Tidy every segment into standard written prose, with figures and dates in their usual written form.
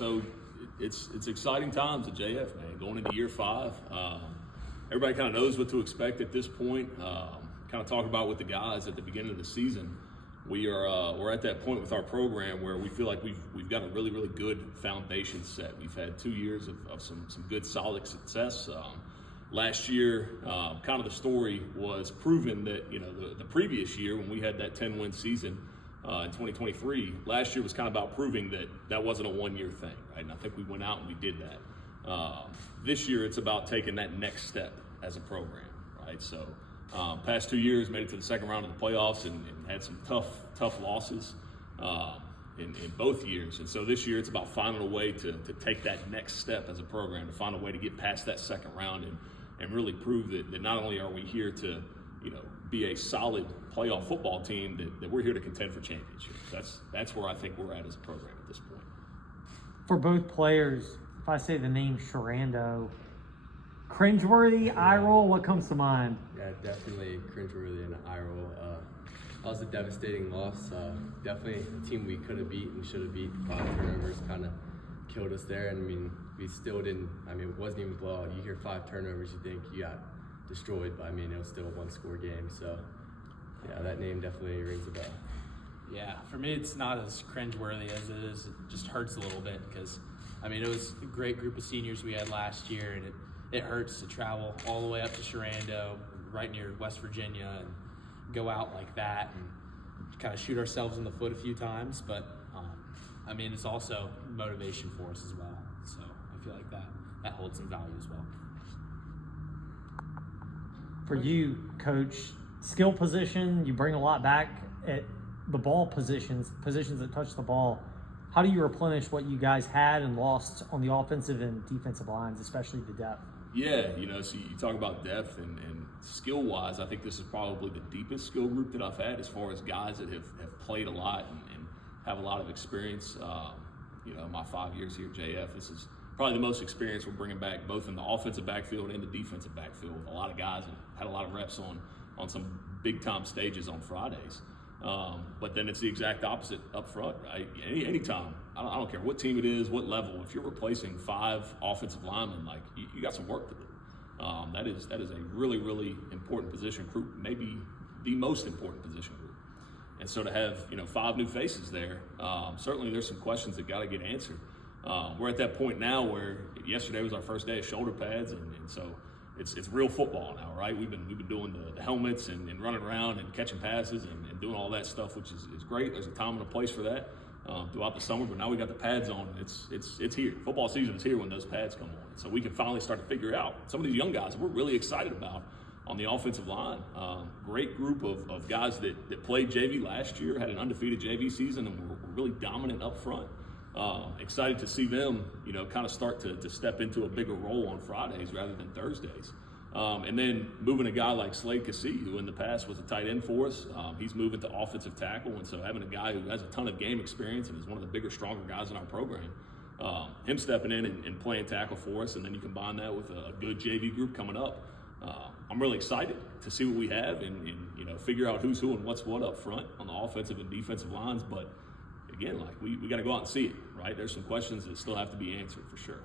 So it's exciting times at JF, man. Going into year 5, everybody kind of knows what to expect at this point. Kind of talk about with the guys at the beginning of the season. We're at that point with our program where we feel like we've got a really good foundation set. We've had 2 years of some good solid success. Last year, kind of the story was proven that the previous year when we had that 10-win season. In 2023, last year was kind of about proving that wasn't a one-year thing, right? And I think we went out and we did that. This year, it's about taking that next step as a program, right? So, past 2 years, made it to the second round of the playoffs and had some tough losses in both years. And so this year, it's about finding a way to take that next step as a program, to find a way to get past that second round and really prove that not only are we here to be a solid playoff football team, that we're here to contend for championships. That's where I think we're at as a program at this point. For both players, if I say the name Sherando, cringeworthy, eye roll, what comes to mind? Yeah, definitely cringeworthy and eye roll. That was a devastating loss. Definitely a team we could have beat and should have beat. 5 turnovers kind of killed us there. And I mean, we still didn't. I mean, it wasn't even a blowout. You hear 5 turnovers, you think you got destroyed, but I mean, it was still a one-score game. So, yeah, that name definitely rings a bell. Yeah, for me, it's not as cringeworthy as it is. It just hurts a little bit because, I mean, it was a great group of seniors we had last year, and it hurts to travel all the way up to Sherando, right near West Virginia, and go out like that and kind of shoot ourselves in the foot a few times. But, I mean, it's also motivation for us as well. So I feel like that holds some value as well. For you, Coach, skill position, you bring a lot back at the ball positions that touch the ball. How do you replenish what you guys had and lost on the offensive and defensive lines, especially the depth? Yeah, so you talk about depth and skill-wise, I think this is probably the deepest skill group that I've had as far as guys that have played a lot and have a lot of experience. My 5 years here at JF, this is probably the most experience we're bringing back, both in the offensive backfield and the defensive backfield. A lot of guys that had a lot of reps on some big-time stages on Fridays. But then it's the exact opposite up front, right? Anytime, I don't care what team it is, what level, if you're replacing 5 offensive linemen, like you got some work to do. That is a really important position group, maybe the most important position group. And so to have 5 new faces there, certainly there's some questions that got to get answered. We're at that point now where yesterday was our first day of shoulder pads, and so it's real football now, right? We've been doing the helmets and running around and catching passes and doing all that stuff, which is great. There's a time and a place for that throughout the summer, but now we got the pads on. It's here. Football season is here when those pads come on, so we can finally start to figure out some of these young guys that we're really excited about on the offensive line. Great group of guys that played JV last year, had an undefeated JV season, and were really dominant up front. Excited to see them, kind of start to step into a bigger role on Fridays rather than Thursdays. And then moving a guy like Slade Cassie, who in the past was a tight end for us, he's moving to offensive tackle. And so having a guy who has a ton of game experience and is one of the bigger, stronger guys in our program, him stepping in and playing tackle for us, and then you combine that with a good JV group coming up. I'm really excited to see what we have and figure out who's who and what's what up front on the offensive and defensive lines. But again, like we got to go out and see it, right? There's some questions that still have to be answered for sure.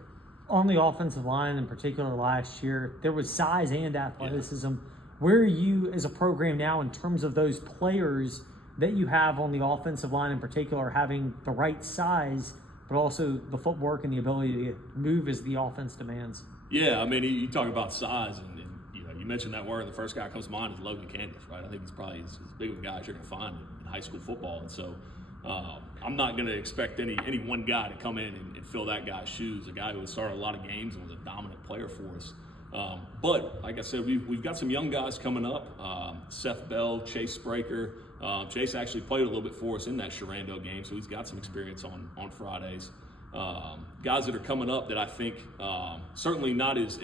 On the offensive line in particular last year, there was size and athleticism. Yeah. Where are you as a program now in terms of those players that you have on the offensive line in particular, having the right size, but also the footwork and the ability to move as the offense demands? Yeah, I mean, you talk about size, and you mentioned that word, and the first guy that comes to mind is Logan Candace, right? I think he's probably as big of a guy as you're going to find in high school football, and so I'm not going to expect any one guy to come in and fill that guy's shoes, a guy who has started a lot of games and was a dominant player for us. But like I said, we've got some young guys coming up. Seth Bell, Chase Spraker. Chase actually played a little bit for us in that Sherando game, so he's got some experience on Fridays. Guys that are coming up that I think certainly not as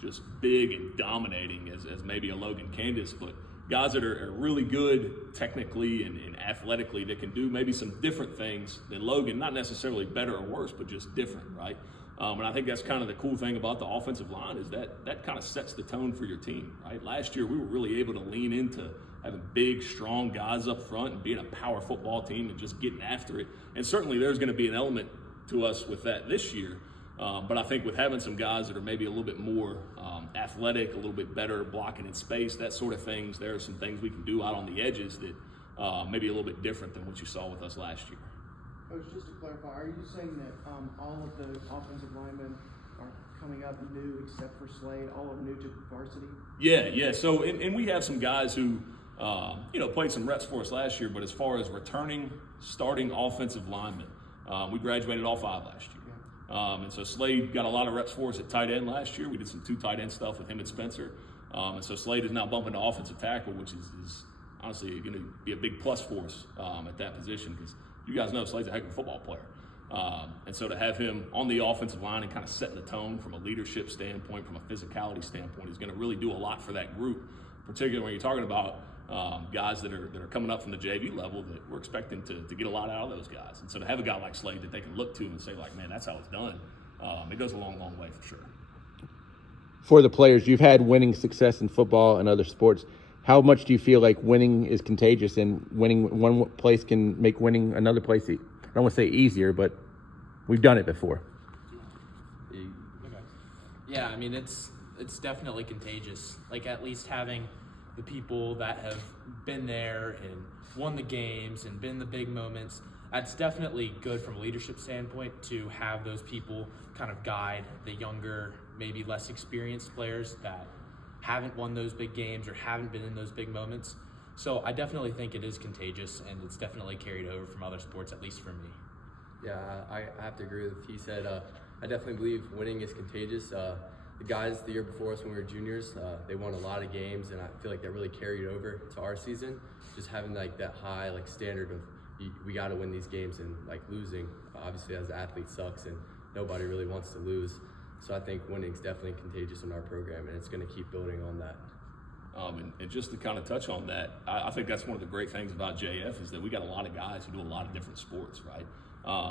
just big and dominating as maybe a Logan Candace, but guys that are really good technically and athletically that can do maybe some different things than Logan, not necessarily better or worse, but just different, right? And I think that's kind of the cool thing about the offensive line is that kind of sets the tone for your team, right? Last year, we were really able to lean into having big, strong guys up front and being a power football team and just getting after it. And certainly there's going to be an element to us with that this year. But I think with having some guys that are maybe a little bit more athletic, a little bit better blocking in space, that sort of things, there are some things we can do out on the edges that maybe a little bit different than what you saw with us last year. Coach, just to clarify, are you saying that all of the offensive linemen are coming up new except for Slade, all of them new to varsity? Yeah. So, and we have some guys who, played some reps for us last year, but as far as returning, starting offensive linemen, we graduated all 5 last year. And so Slade got a lot of reps for us at tight end last year. We did some 2 tight end stuff with him and Spencer. And so Slade is now bumping to offensive tackle, which is honestly going to be a big plus for us at that position, because you guys know Slade's a heck of a football player. And so to have him on the offensive line and kind of setting the tone from a leadership standpoint, from a physicality standpoint, is going to really do a lot for that group, particularly when you're talking about guys that are coming up from the JV level that we're expecting to get a lot out of those guys. And so to have a guy like Slade that they can look to and say, like, man, that's how it's done, it goes a long, long way for sure. For the players, you've had winning success in football and other sports. How much do you feel like winning is contagious, and winning one place can make winning another place, I don't want to say easier, but we've done it before. Yeah, I mean, it's definitely contagious. Like, at least having the people that have been there and won the games and been in the big moments, that's definitely good from a leadership standpoint, to have those people kind of guide the younger, maybe less experienced players that haven't won those big games or haven't been in those big moments. So I definitely think it is contagious, and it's definitely carried over from other sports, at least for me. Yeah, I have to agree with what he said. I definitely believe winning is contagious. The guys the year before us when we were juniors, they won a lot of games, and I feel like that really carried over to our season. Just having like that high standard of we got to win these games, and like losing, obviously as an athlete, sucks, and nobody really wants to lose. So I think winning is definitely contagious in our program, and it's going to keep building on that. And just to kind of touch on that, I think that's one of the great things about JF is that we got a lot of guys who do a lot of different sports, right?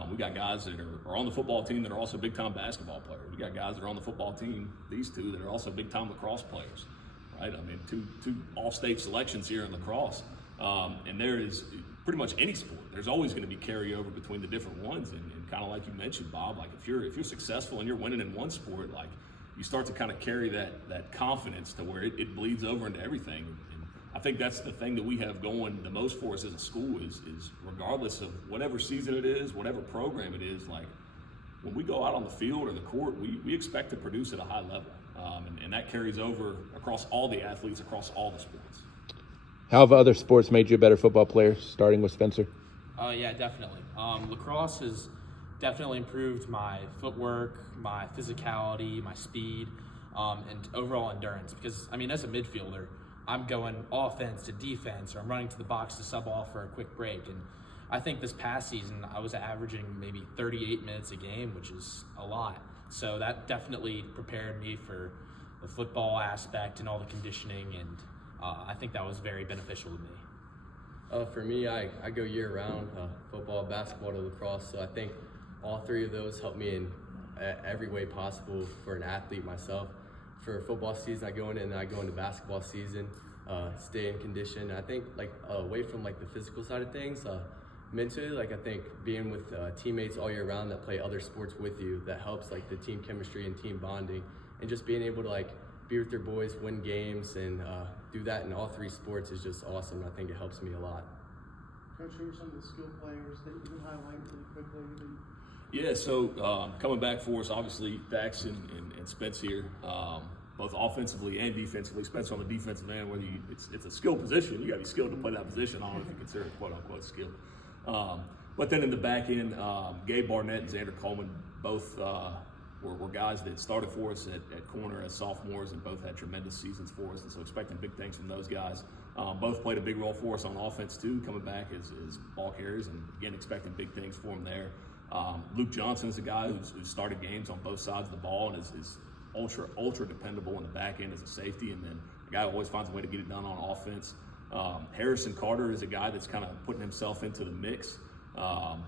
We got guys that are on the football team that are also big-time basketball players. We got guys that are on the football team, these 2, that are also big-time lacrosse players, right? I mean, two all-state selections here in lacrosse. And there is pretty much any sport, there's always going to be carryover between the different ones. And kind of like you mentioned, Bob, like if you're successful and you're winning in one sport, like you start to kind of carry that confidence to where it bleeds over into everything. And I think that's the thing that we have going the most for us as a school is regardless of whatever season it is, whatever program it is, like when we go out on the field or the court, we expect to produce at a high level. And that carries over across all the athletes, across all the sports. How have other sports made you a better football player, starting with Spencer? Yeah, definitely. Lacrosse has definitely improved my footwork, my physicality, my speed, and overall endurance. Because, I mean, as a midfielder, I'm going offense to defense, or I'm running to the box to sub off for a quick break. And I think this past season, I was averaging maybe 38 minutes a game, which is a lot. So that definitely prepared me for the football aspect and all the conditioning, and I think that was very beneficial to me. For me, I go year-round, football, basketball to lacrosse, so I think all 3 of those help me in every way possible for an athlete myself. For football season, I go in, and then I go into basketball season, stay in condition. I think away from the physical side of things, mentally, I think being with teammates all year round that play other sports with you, that helps the team chemistry and team bonding, and just being able to be with your boys, win games, and do that in all 3 sports is just awesome. I think it helps me a lot. Coach, who are some of the skill players that you can highlight really quickly? Yeah, so coming back for us, obviously Thax and Spence here, both offensively and defensively. Spence on the defensive end, whether it's a skill position, you got to be skilled to play that position. I don't know if you consider it quote unquote skill. But then in the back end, Gabe Barnett and Xander Coleman both were guys that started for us at corner as sophomores, and both had tremendous seasons for us. And so expecting big things from those guys. Both played a big role for us on offense too, coming back as ball carriers, and again expecting big things for them there. Luke Johnson is a guy who's started games on both sides of the ball and is ultra dependable in the back end as a safety, and then a guy who always finds a way to get it done on offense. Harrison Carter is a guy that's kind of putting himself into the mix.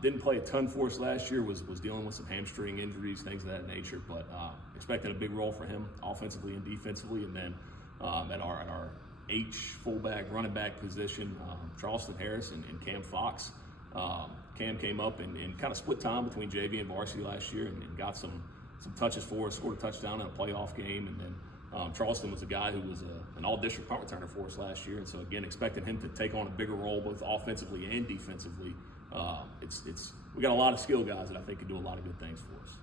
Didn't play a ton for us last year, was dealing with some hamstring injuries, things of that nature, but expecting a big role for him offensively and defensively. And then at our H fullback running back position, Charleston Harris and Cam Fox, Cam came up and kind of split time between JV and varsity last year and got some touches for us, scored a touchdown in a playoff game. And then Charleston was a guy who was an all-district punt returner for us last year. And so, again, expecting him to take on a bigger role both offensively and defensively. We got a lot of skill guys that I think can do a lot of good things for us.